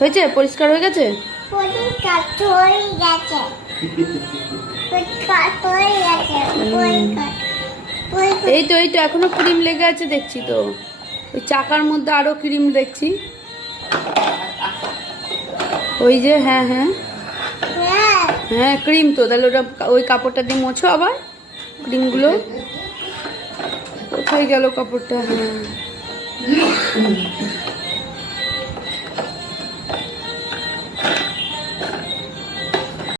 হয়েছে? পরিষ্কার হয়ে গেছে? এই তো এখনো ক্রিম লেগে আছে দেখছি তো। ওই চাকার মধ্যে আরো ক্রিম দেখছি। ওই যে হ্যাঁ হ্যাঁ হ্যাঁ ক্রিম তো। তাহলে ওটা ওই কাপড়টা দিয়ে মোছো আবার ক্রিমগুলো। কোথায় গেল কাপড়টা? হ্যাঁ